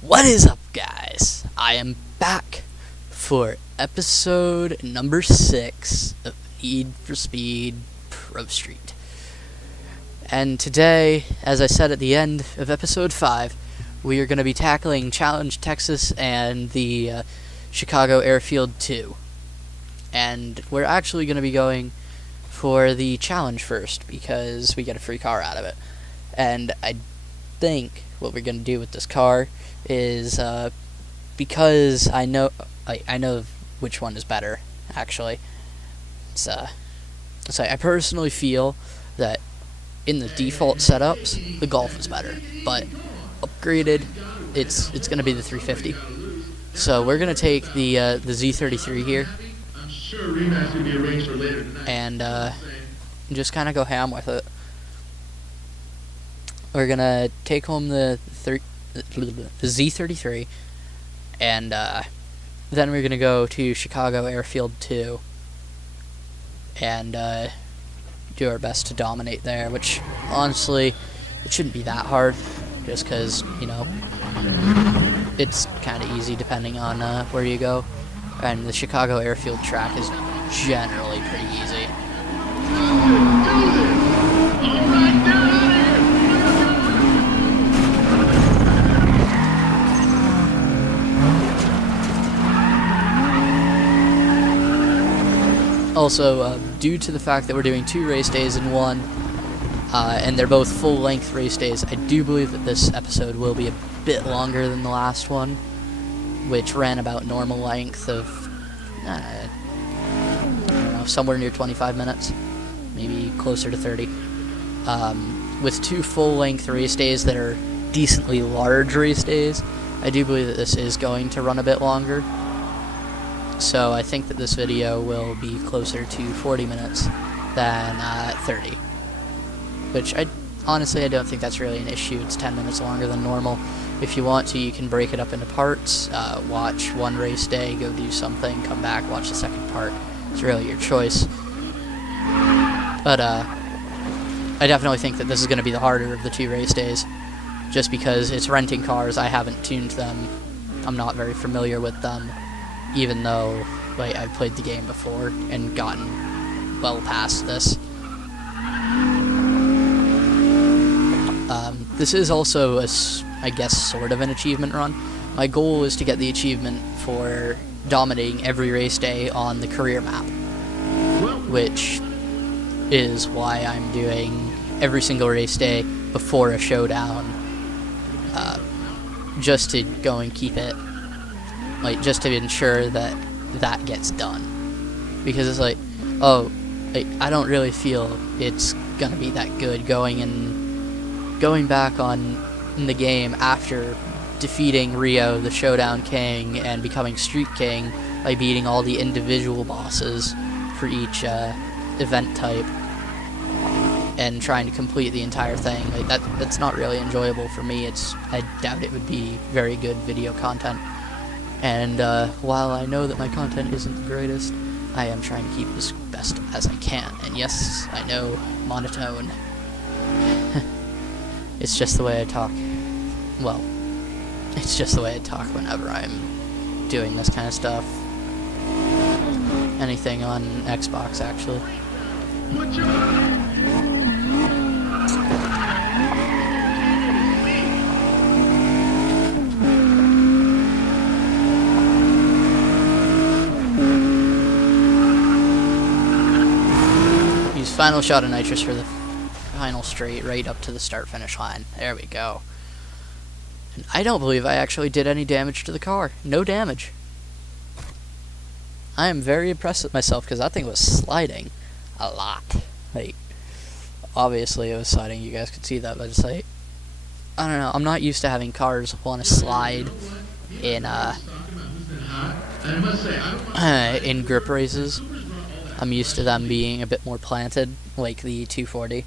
What is up, guys? I am back for episode number 6 of Need for Speed Pro Street. And today, as I said at the end of episode 5, we are going to be tackling Challenge Texas and the Chicago Airfield 2. And we're actually going to be going for the challenge first because we get a free car out of it. And I think what we're going to do with this car is because I know which one is better, actually. So I personally feel that in the default setups, the Golf is better, but upgraded, it's going to be the 350. So we're going to take the Z33 here and just kind of go ham with it. We're going to take home the Z33, and then we're going to go to Chicago Airfield 2 and do our best to dominate there, which honestly, it shouldn't be that hard, just because, you know, it's kind of easy depending on where you go, and the Chicago Airfield track is generally pretty easy. Also, due to the fact that we're doing 2 race days in one, and they're both full-length race days, I do believe that this episode will be a bit longer than the last one, which ran about normal length of, I don't know, somewhere near 25 minutes, maybe closer to 30. With 2 full-length race days that are decently large race days, I do believe that this is going to run a bit longer. So I think that this video will be closer to 40 minutes than 30. Which, honestly, I don't think that's really an issue. It's 10 minutes longer than normal. If you want to, you can break it up into parts, watch one race day, go do something, come back, watch the second part. It's really your choice. But I definitely think that this is going to be the harder of the 2 race days, just because it's renting cars. I haven't tuned them. I'm not very familiar with them, even though I've played the game before and gotten well past this. This is also, I guess, sort of an achievement run. My goal is to get the achievement for dominating every race day on the career map, which is why I'm doing every single race day before a showdown, just to go and keep it, just to ensure that that gets done. Because it's I don't really feel it's gonna be that good going back on in the game after defeating Rio, the Showdown King, and becoming Street King by beating all the individual bosses for each event type and trying to complete the entire thing. That's not really enjoyable for me. I doubt it would be very good video content. And while I know that my content isn't the greatest, I am trying to keep as best as I can. And yes, I know, monotone. It's just the way I talk. Well, it's just the way I talk whenever I'm doing this kind of stuff. Anything on Xbox, actually. Use final shot of nitrous for the final straight right up to the start-finish line. There we go. And I don't believe I actually did any damage to the car. No damage. I am very impressed with myself because that thing was sliding a lot. Obviously it was sliding, you guys could see that, but it's I don't know, I'm not used to having cars want to slide in grip races. I'm used to them being a bit more planted, like the 240.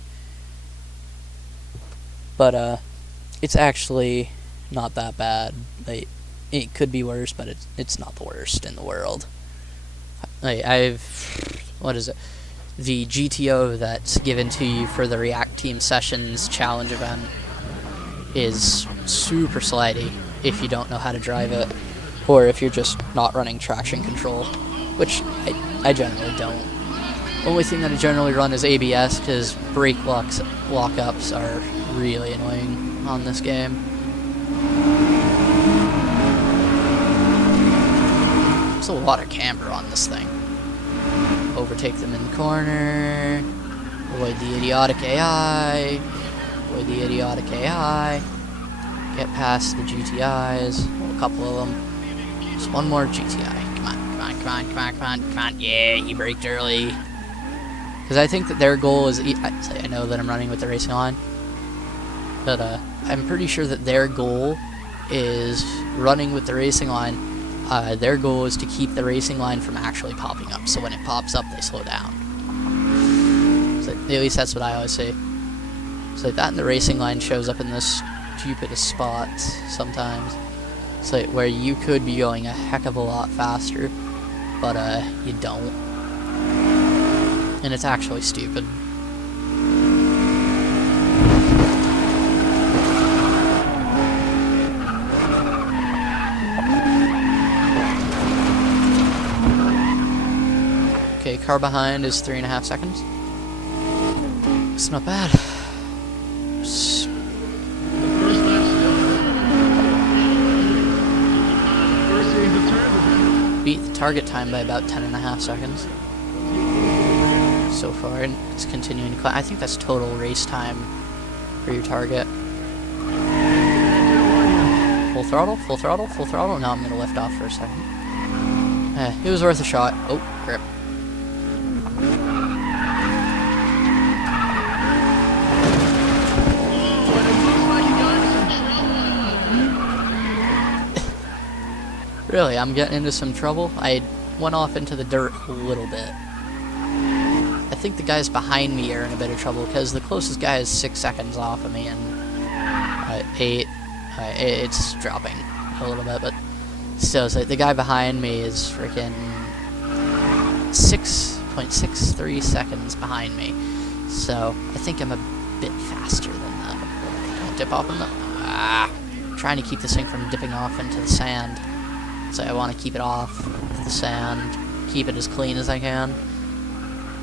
But it's actually not that bad. It could be worse, but it's not the worst in the world. What is it? The GTO that's given to you for the React Team Sessions challenge event is super slidey. if you don't know how to drive it, or if you're just not running traction control, which I generally don't. Only thing that I generally run is ABS, because brake lockups are really annoying on this game. There's a lot of camber on this thing. Overtake them in the corner. Avoid the idiotic AI. Avoid the idiotic AI. Get past the GTIs. Well, a couple of them. Just one more GTI. Come on, come on, come on, come on, come on, come on. Yeah, he braked early. Because I think that their goal is... I know that I'm running with the racing line. But I'm pretty sure that their goal is running with the racing line. Their goal is to keep the racing line from actually popping up. So when it pops up, they slow down. So at least that's what I always say. So like that, and the racing line shows up in the stupidest spots sometimes. It's like where you could be going a heck of a lot faster, but you don't. And it's actually stupid. Okay, car behind is 3.5 seconds. It's not bad. Beat the target time by about 10.5 seconds. So far, and it's continuing to climb. I think that's total race time for your target. Full throttle, full throttle, full throttle. Now I'm gonna lift off for a second. It was worth a shot. Oh, grip. Really, I'm getting into some trouble. I went off into the dirt a little bit. I think the guys behind me are in a bit of trouble because the closest guy is 6 seconds off of me, and 8. It's dropping a little bit, but still, it's like the guy behind me is freaking 6.63 seconds behind me. So I think I'm a bit faster than them. Don't dip off in the... I'm trying to keep this thing from dipping off into the sand. So I want to keep it off the sand, keep it as clean as I can.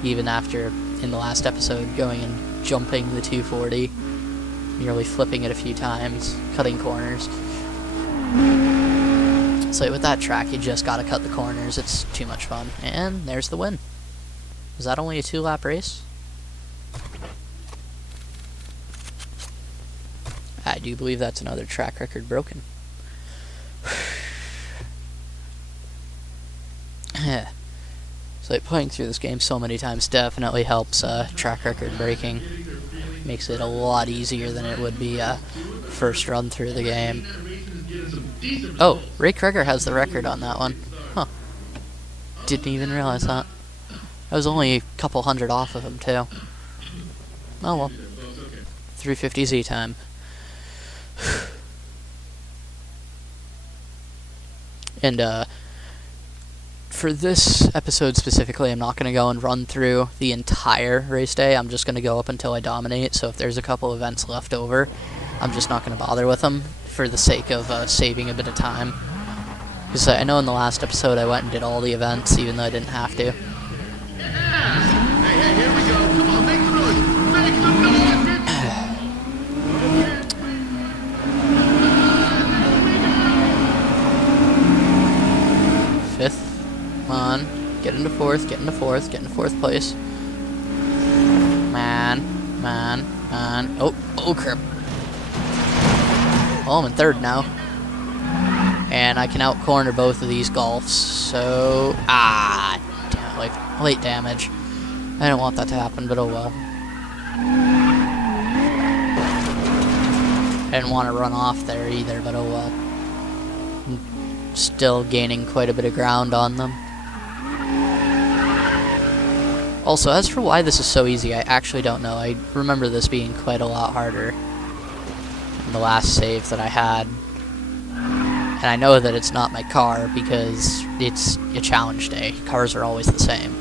Even after, in the last episode, going and jumping the 240, nearly flipping it a few times, cutting corners. So with that track, you just gotta cut the corners. It's too much fun. And there's the win. Was that only a 2-lap race? I do believe that's another track record broken. So like playing through this game so many times definitely helps track record breaking. Makes it a lot easier than it would be first run through the game. Oh, Ray Kreger has the record on that one. Huh. Didn't even realize that. I was only a couple hundred off of him too. Oh well. 350Z time. And for this episode specifically, I'm not going to go and run through the entire race day. I'm just going to go up until I dominate, so if there's a couple events left over, I'm just not going to bother with them for the sake of saving a bit of time. Because I know in the last episode I went and did all the events, even though I didn't have to. Hey, here we go. Come on, make some noise. Make some noise. Fifth. Come on. Get into fourth, get into fourth, get into fourth place. Man. Oh crap. Well, I'm in third now. And I can out-corner both of these Golfs, so... damn, late damage. I don't want that to happen, but oh well. I didn't want to run off there either, but oh well. I'm still gaining quite a bit of ground on them. Also, as for why this is so easy, I actually don't know. I remember this being quite a lot harder than the last save that I had. And I know that it's not my car because it's a challenge day. Cars are always the same.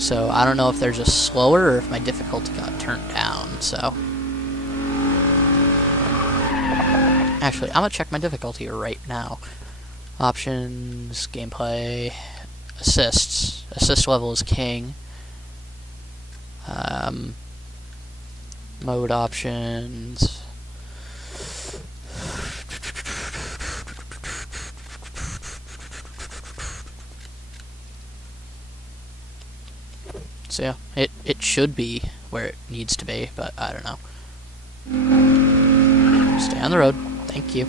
So I don't know if they're just slower or if my difficulty got turned down, so... Actually, I'm gonna check my difficulty right now. Options, gameplay, assists. Assist level is king. Mode options. So yeah, it should be where it needs to be, but I don't know. Stay on the road. Thank you.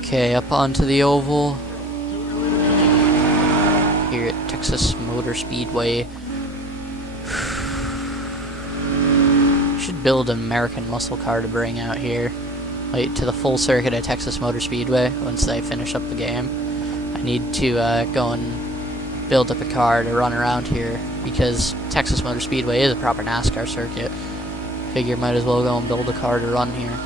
Okay, up onto the oval. Here at Texas Motor Speedway. Should build an American muscle car to bring out here. Wait to the full circuit at Texas Motor Speedway once they finish up the game. I need to go and build up a car to run around here because Texas Motor Speedway is a proper NASCAR circuit. Figure might as well go and build a car to run here.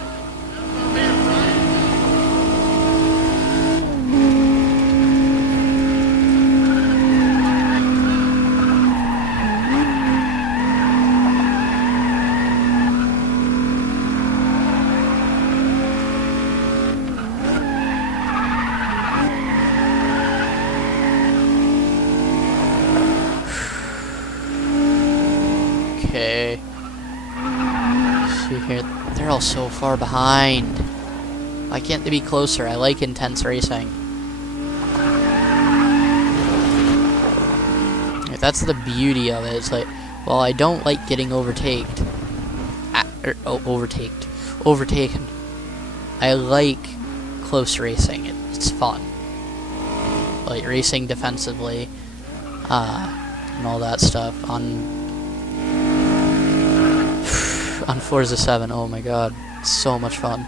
Okay. See here, they're all so far behind. Why can't they be closer? I like intense racing. That's the beauty of it. It's like, well, I don't like getting overtaken. I like close racing. It's fun. Like racing defensively, and all that stuff on Forza 7. Oh my god, it's so much fun.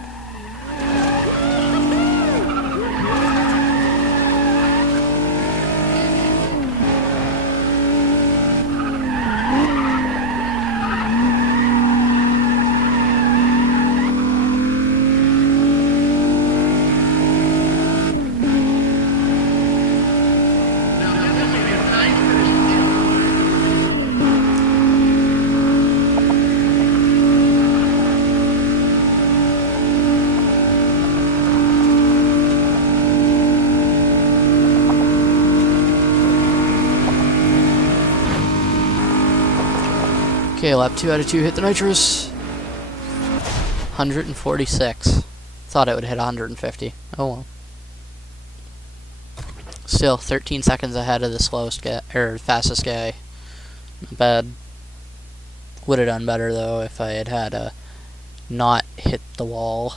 Okay, lap 2 out of 2 hit the nitrous. 146. Thought it would hit 150. Oh well. Still 13 seconds ahead of the slowest guy, or fastest guy. Not bad. Would have done better though if I had not hit the wall.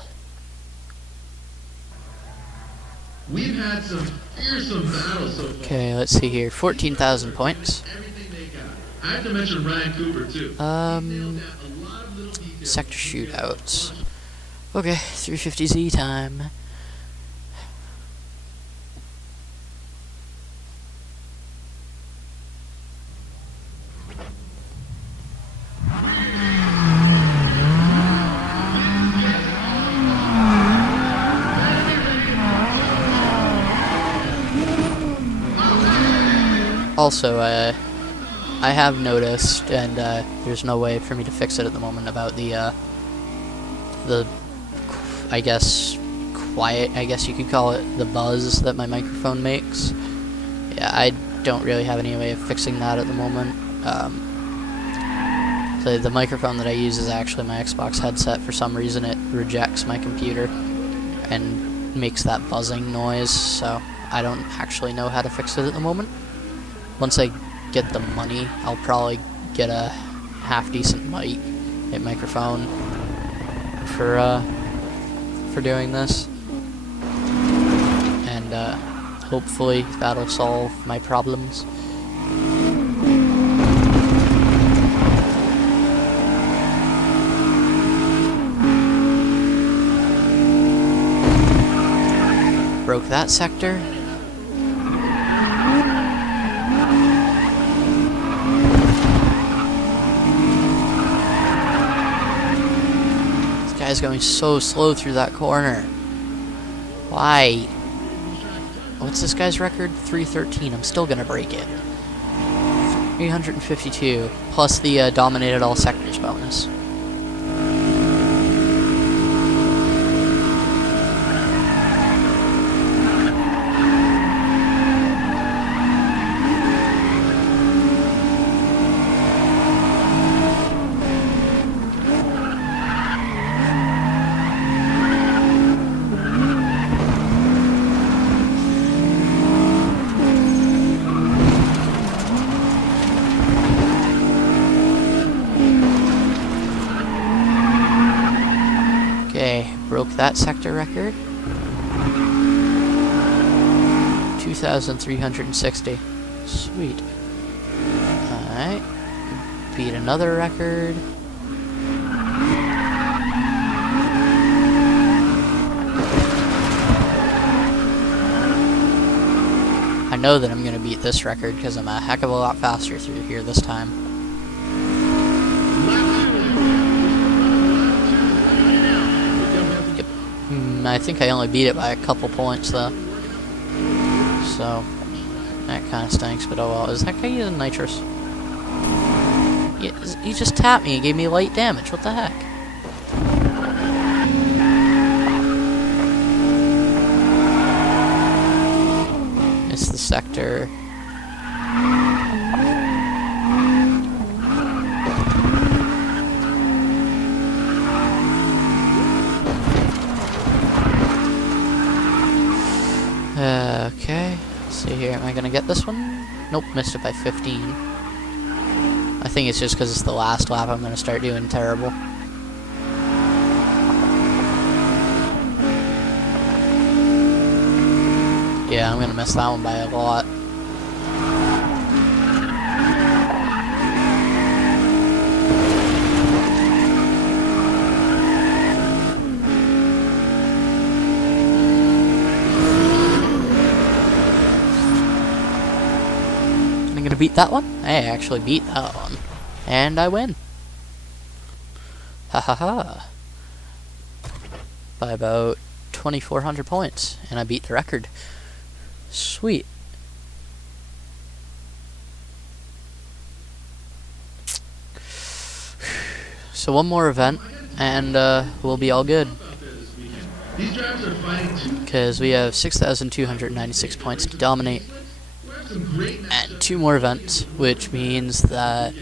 We've had some fearsome battles so far. Okay, let's see here. 14,000 points. I have to mention Ryan Cooper too. Sector shootouts. Okay, 350Z time. Also, I have noticed, and there's no way for me to fix it at the moment, about the I guess quiet, I guess you could call it, the buzz that my microphone makes. Yeah, I don't really have any way of fixing that at the moment. So the microphone that I use is actually my Xbox headset. For some reason it rejects my computer and makes that buzzing noise, so I don't actually know how to fix it at the moment. Once I get the money, I'll probably get a half-decent microphone for doing this, and hopefully that'll solve my problems. Broke that sector. guy's going so slow through that corner. Why? What's this guy's record? 313. I'm still gonna break it. 352 plus the dominated all sectors bonus. Broke that sector record. 2,360. Sweet. Alright. Beat another record. I know that I'm going to beat this record because I'm a heck of a lot faster through here this time. I think I only beat it by a couple points though, so that kind of stinks, but oh well. Is that guy using nitrous? He just tapped me and gave me light damage, what the heck? It's the sector. Okay, let's see here. Am I gonna get this one? Nope, missed it by 15. I think it's just because it's the last lap I'm gonna start doing terrible. Yeah, I'm gonna miss that one by a lot. Beat that one? I actually beat that one. And I win. Ha ha ha. By about 2,400 points. And I beat the record. Sweet. So one more event, and we'll be all good. Because we have 6,296 points to dominate. And 2 more events, which means that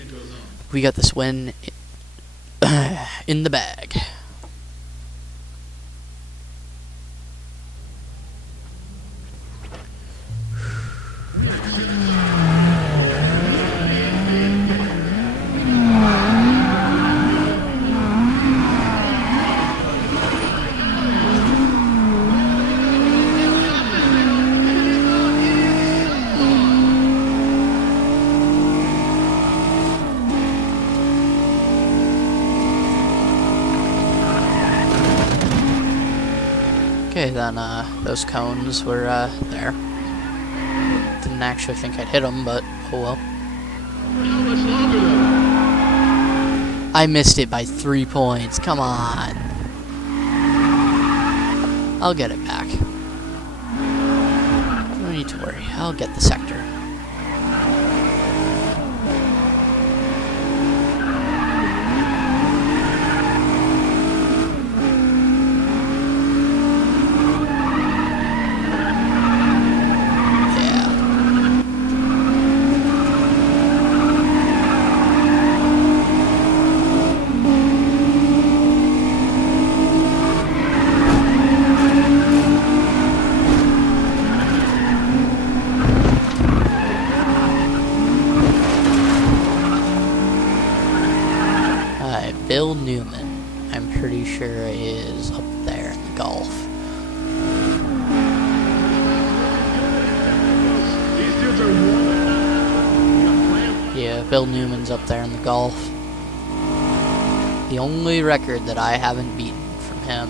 we got this win in the bag. Okay, then those cones were there. Didn't actually think I'd hit them, but oh well. How much longer though? I missed it by 3 points. Come on. I'll get it back. No need to worry. I'll get the sector. Bill Newman, I'm pretty sure is up there in the Gulf. Yeah, Bill Newman's up there in the Gulf. The only record that I haven't beaten from him.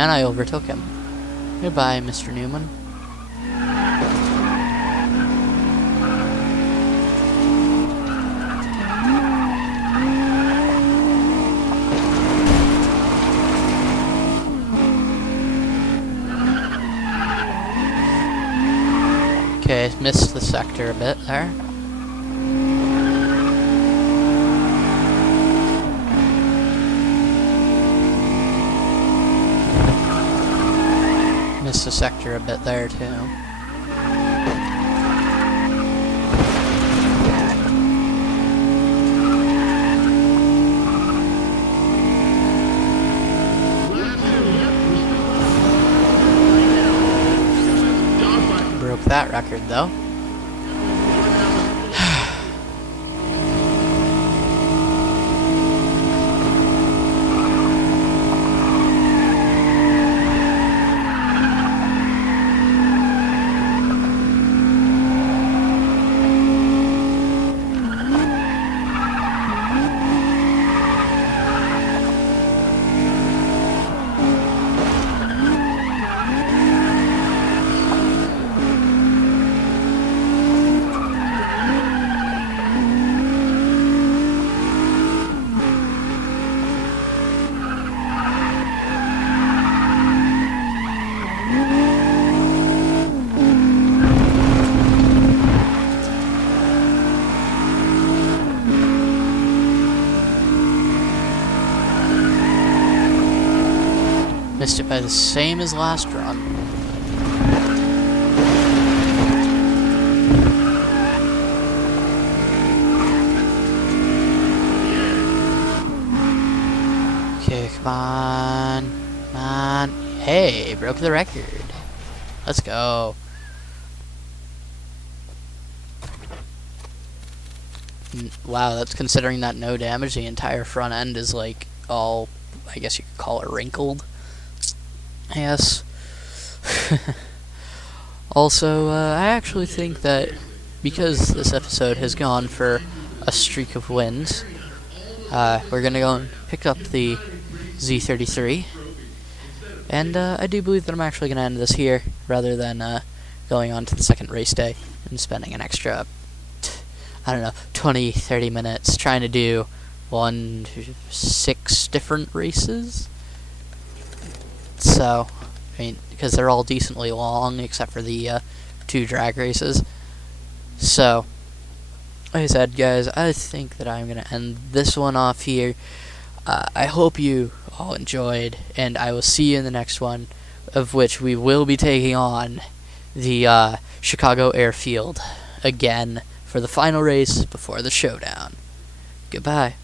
And I overtook him. Goodbye, Mr. Newman. Okay, missed the sector a bit there. Missed the sector a bit there too. Broke that record though. Missed it by the same as last run. Okay, come on. Come on. Hey, broke the record. Let's go. Wow, that's considering that no damage. The entire front end is like all, I guess you could call it wrinkled. Yes. Also, I actually think that because this episode has gone for a streak of wins, we're gonna go and pick up the Z33, and I do believe that I'm actually gonna end this here rather than going on to the second race day and spending an extra, I don't know, 20-30 minutes trying to do 6 different races. So, I mean, because they're all decently long, except for the 2 drag races. So, like I said, guys, I think that I'm going to end this one off here. I hope you all enjoyed, and I will see you in the next one, of which we will be taking on the Chicago Airfield again for the final race before the showdown. Goodbye.